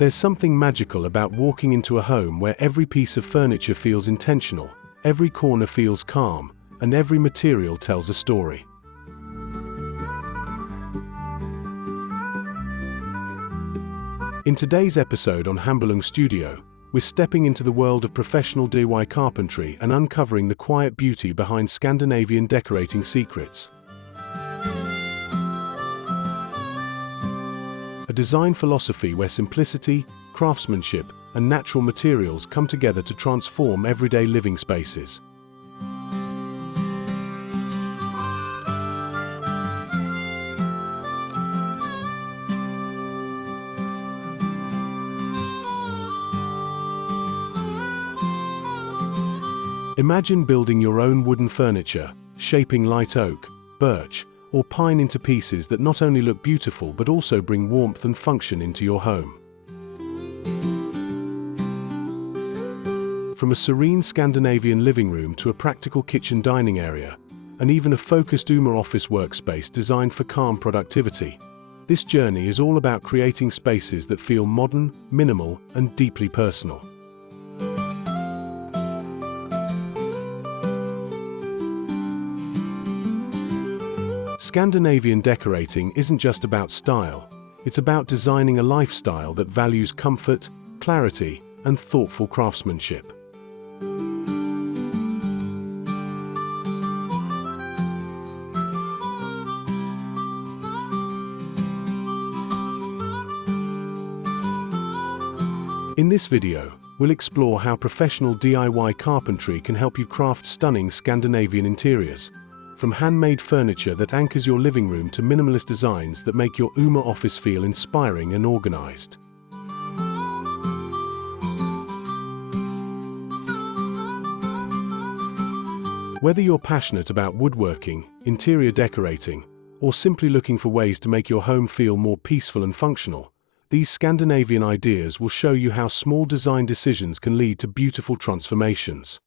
There's something magical about walking into a home where every piece of furniture feels intentional, every corner feels calm, and every material tells a story. In today's episode on Hambelung Studio, we're stepping into the world of professional DIY carpentry and uncovering the quiet beauty behind Scandinavian decorating secrets. A design philosophy where simplicity, craftsmanship, and natural materials come together to transform everyday living spaces. Imagine building your own wooden furniture, shaping light oak, birch, or pine into pieces that not only look beautiful but also bring warmth and function into your home. From a serene Scandinavian living room to a practical kitchen dining area, and even a focused Ooma office workspace designed for calm productivity, this journey is all about creating spaces that feel modern, minimal, and deeply personal. Scandinavian decorating isn't just about style, it's about designing a lifestyle that values comfort, clarity, and thoughtful craftsmanship. In this video, we'll explore how professional DIY carpentry can help you craft stunning Scandinavian interiors. From handmade furniture that anchors your living room to minimalist designs that make your Ooma office feel inspiring and organized. Whether you're passionate about woodworking, interior decorating, or simply looking for ways to make your home feel more peaceful and functional, these Scandinavian ideas will show you how small design decisions can lead to beautiful transformations.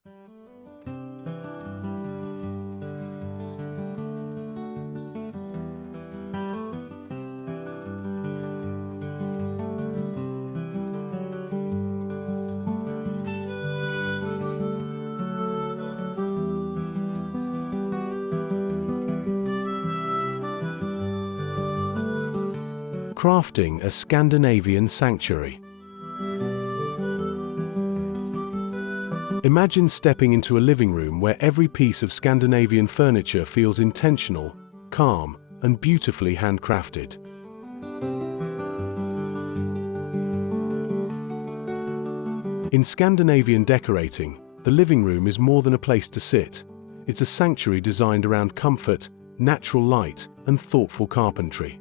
Crafting a Scandinavian sanctuary. Imagine stepping into a living room where every piece of Scandinavian furniture feels intentional, calm, and beautifully handcrafted. In Scandinavian decorating, the living room is more than a place to sit. It's a sanctuary designed around comfort, natural light, and thoughtful carpentry.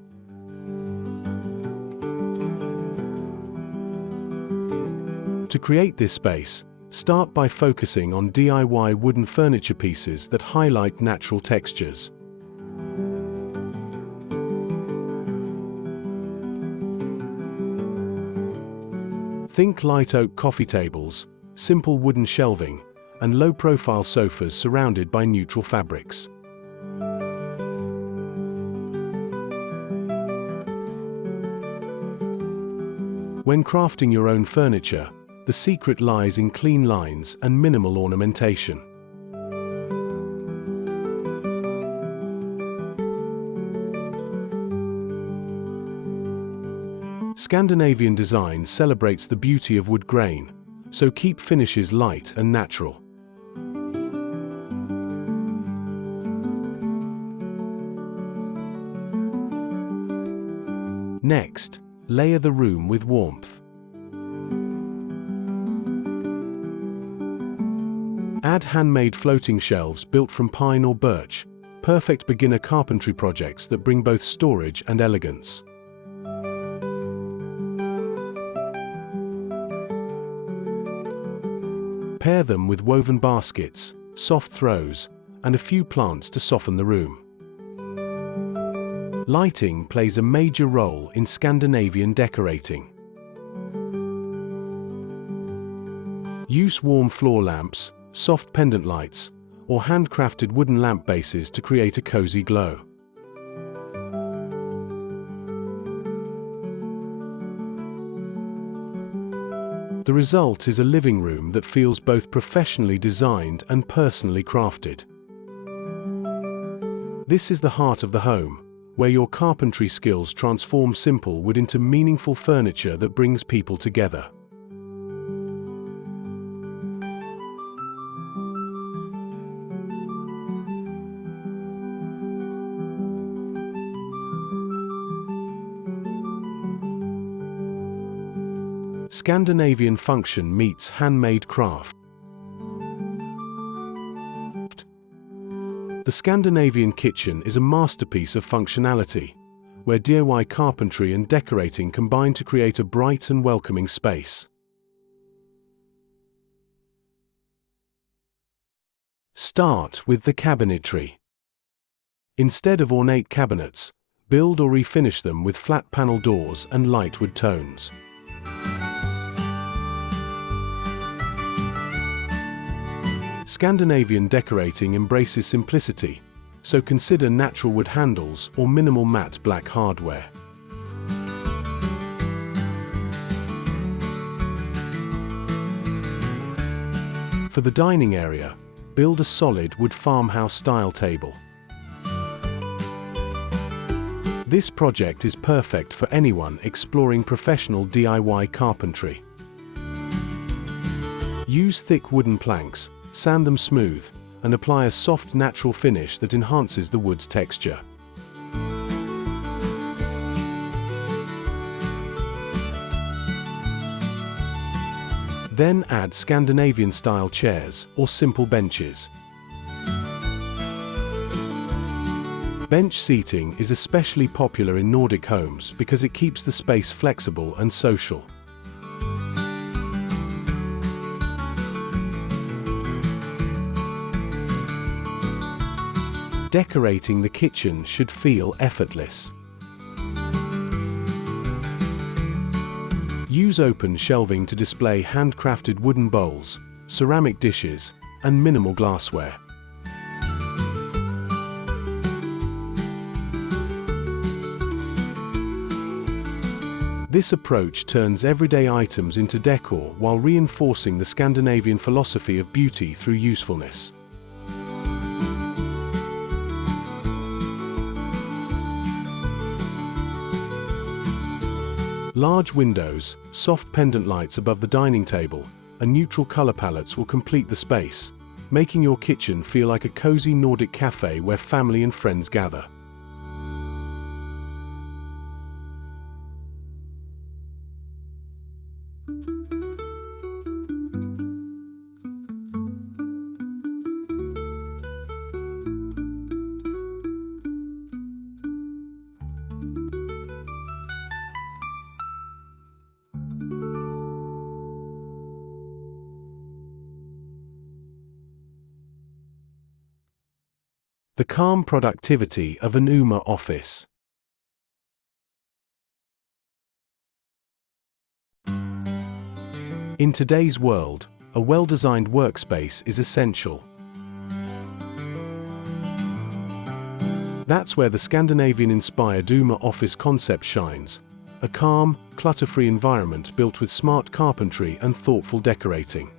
To create this space, start by focusing on DIY wooden furniture pieces that highlight natural textures. Think light oak coffee tables, simple wooden shelving, and low-profile sofas surrounded by neutral fabrics. When crafting your own furniture, the secret lies in clean lines and minimal ornamentation. Scandinavian design celebrates the beauty of wood grain, so keep finishes light and natural. Next, layer the room with warmth. Add handmade floating shelves built from pine or birch, perfect beginner carpentry projects that bring both storage and elegance. Pair them with woven baskets, soft throws, and a few plants to soften the room. Lighting plays a major role in Scandinavian decorating. Use warm floor lamps, soft pendant lights, or handcrafted wooden lamp bases to create a cozy glow. The result is a living room that feels both professionally designed and personally crafted. This is the heart of the home, where your carpentry skills transform simple wood into meaningful furniture that brings people together. Scandinavian function meets handmade craft. The Scandinavian kitchen is a masterpiece of functionality, where DIY carpentry and decorating combine to create a bright and welcoming space. Start with the cabinetry. Instead of ornate cabinets, build or refinish them with flat panel doors and light wood tones. Scandinavian decorating embraces simplicity, so consider natural wood handles or minimal matte black hardware. For the dining area, build a solid wood farmhouse-style table. This project is perfect for anyone exploring professional DIY carpentry. Use thick wooden planks, sand them smooth, and apply a soft natural finish that enhances the wood's texture. Then add Scandinavian-style chairs or simple benches. Bench seating is especially popular in Nordic homes because it keeps the space flexible and social. Decorating the kitchen should feel effortless. Use open shelving to display handcrafted wooden bowls, ceramic dishes, and minimal glassware. This approach turns everyday items into decor while reinforcing the Scandinavian philosophy of beauty through usefulness. Large windows, soft pendant lights above the dining table, and neutral color palettes will complete the space, making your kitchen feel like a cozy Nordic cafe where family and friends gather. The calm productivity of an Ooma office. In today's world, a well-designed workspace is essential. That's where the Scandinavian-inspired Ooma office concept shines, a calm, clutter-free environment built with smart carpentry and thoughtful decorating.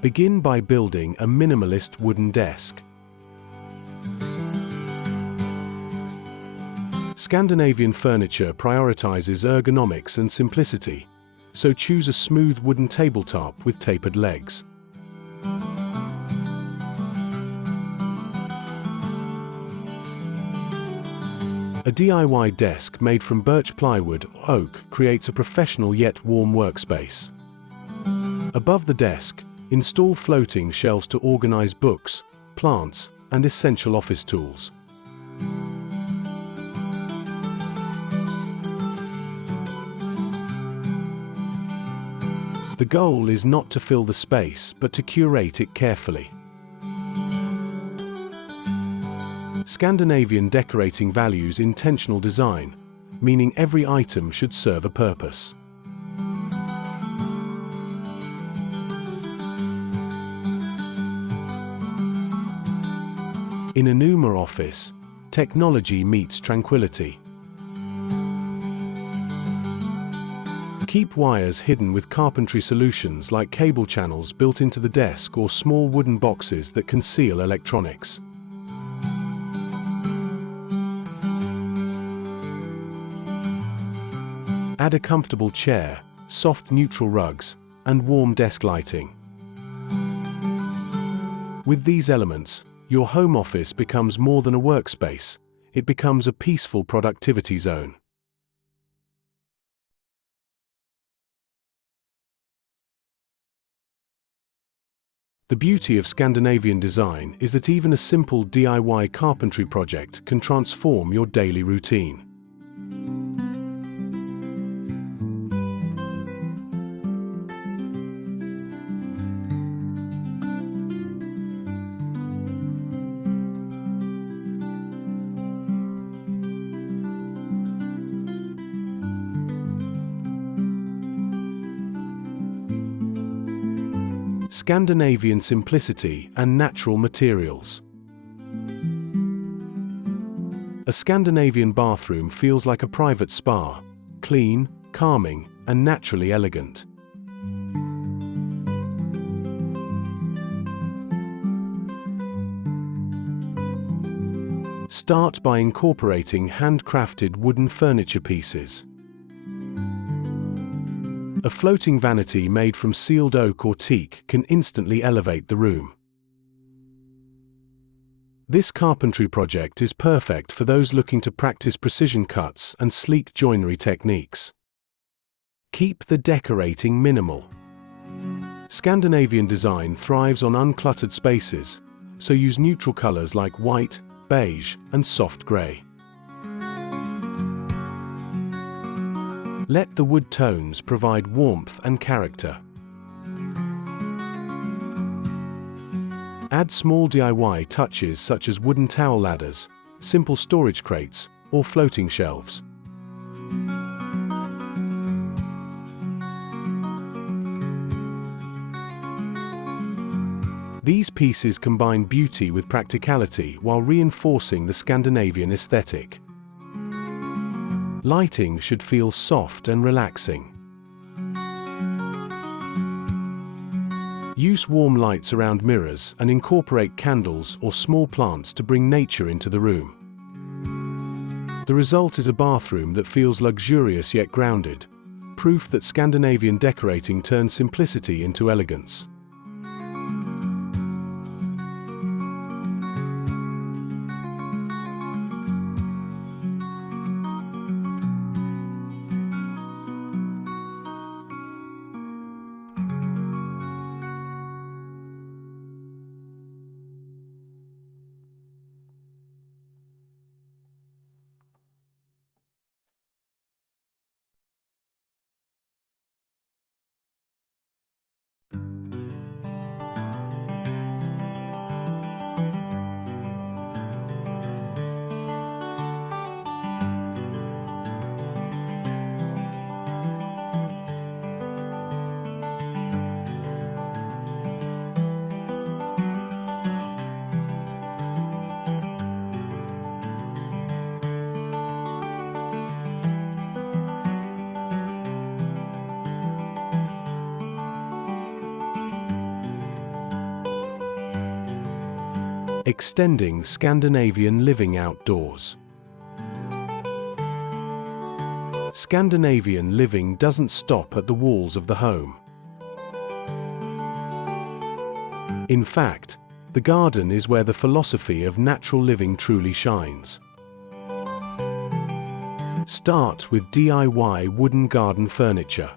Begin by building a minimalist wooden desk. Scandinavian furniture prioritizes ergonomics and simplicity, so choose a smooth wooden tabletop with tapered legs. A DIY desk made from birch plywood or oak creates a professional yet warm workspace. Above the desk, install floating shelves to organize books, plants, and essential office tools. The goal is not to fill the space, but to curate it carefully. Scandinavian decorating values intentional design, meaning every item should serve a purpose. In an Ooma office, technology meets tranquility. Keep wires hidden with carpentry solutions like cable channels built into the desk or small wooden boxes that conceal electronics. Add a comfortable chair, soft neutral rugs, and warm desk lighting. With these elements, your home office becomes more than a workspace. It becomes a peaceful productivity zone. The beauty of Scandinavian design is that even a simple DIY carpentry project can transform your daily routine. Scandinavian simplicity and natural materials. A Scandinavian bathroom feels like a private spa, clean, calming, and naturally elegant. Start by incorporating handcrafted wooden furniture pieces. A floating vanity made from sealed oak or teak can instantly elevate the room. This carpentry project is perfect for those looking to practice precision cuts and sleek joinery techniques. Keep the decorating minimal. Scandinavian design thrives on uncluttered spaces, so use neutral colors like white, beige, and soft gray. Let the wood tones provide warmth and character. Add small DIY touches such as wooden towel ladders, simple storage crates, or floating shelves. These pieces combine beauty with practicality while reinforcing the Scandinavian aesthetic. Lighting should feel soft and relaxing. Use warm lights around mirrors and incorporate candles or small plants to bring nature into the room. The result is a bathroom that feels luxurious yet grounded, proof that Scandinavian decorating turns simplicity into elegance. Extending Scandinavian living outdoors. Scandinavian living doesn't stop at the walls of the home. In fact, the garden is where the philosophy of natural living truly shines. Start with DIY wooden garden furniture.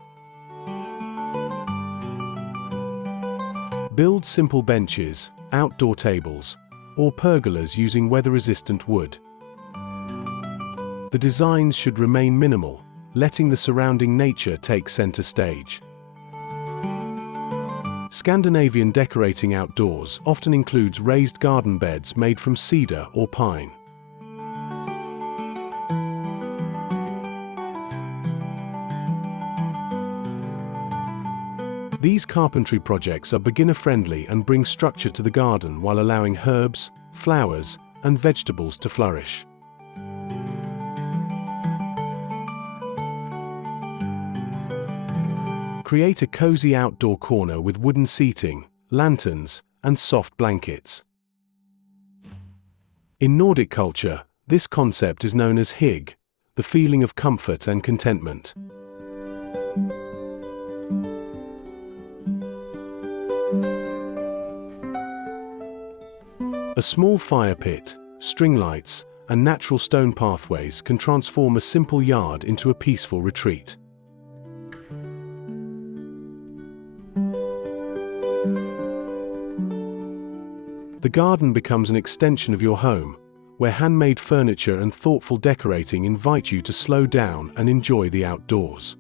Build simple benches, outdoor tables, or pergolas using weather-resistant wood. The designs should remain minimal, letting the surrounding nature take center stage. Scandinavian decorating outdoors often includes raised garden beds made from cedar or pine. These carpentry projects are beginner-friendly and bring structure to the garden while allowing herbs, flowers, and vegetables to flourish. Create a cozy outdoor corner with wooden seating, lanterns, and soft blankets. In Nordic culture, this concept is known as hygge, the feeling of comfort and contentment. A small fire pit, string lights, and natural stone pathways can transform a simple yard into a peaceful retreat. The garden becomes an extension of your home, where handmade furniture and thoughtful decorating invite you to slow down and enjoy the outdoors.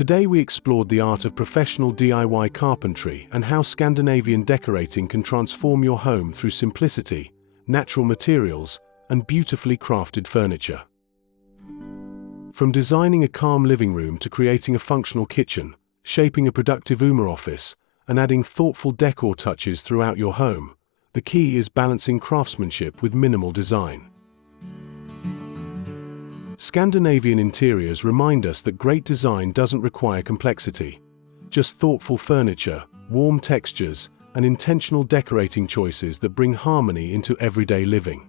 Today we explored the art of professional DIY carpentry and how Scandinavian decorating can transform your home through simplicity, natural materials, and beautifully crafted furniture. From designing a calm living room to creating a functional kitchen, shaping a productive Ooma office, and adding thoughtful decor touches throughout your home, the key is balancing craftsmanship with minimal design. Scandinavian interiors remind us that great design doesn't require complexity, just thoughtful furniture, warm textures, and intentional decorating choices that bring harmony into everyday living.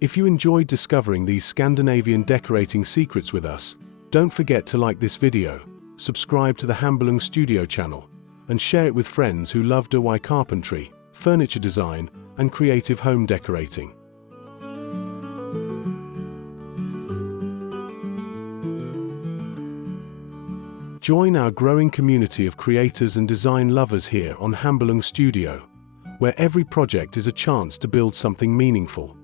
If you enjoyed discovering these Scandinavian decorating secrets with us, don't forget to like this video, subscribe to the Handmade Studio channel, and share it with friends who love DIY carpentry, furniture design, and creative home decorating. Join our growing community of creators and design lovers here on Handmade Studio, where every project is a chance to build something meaningful.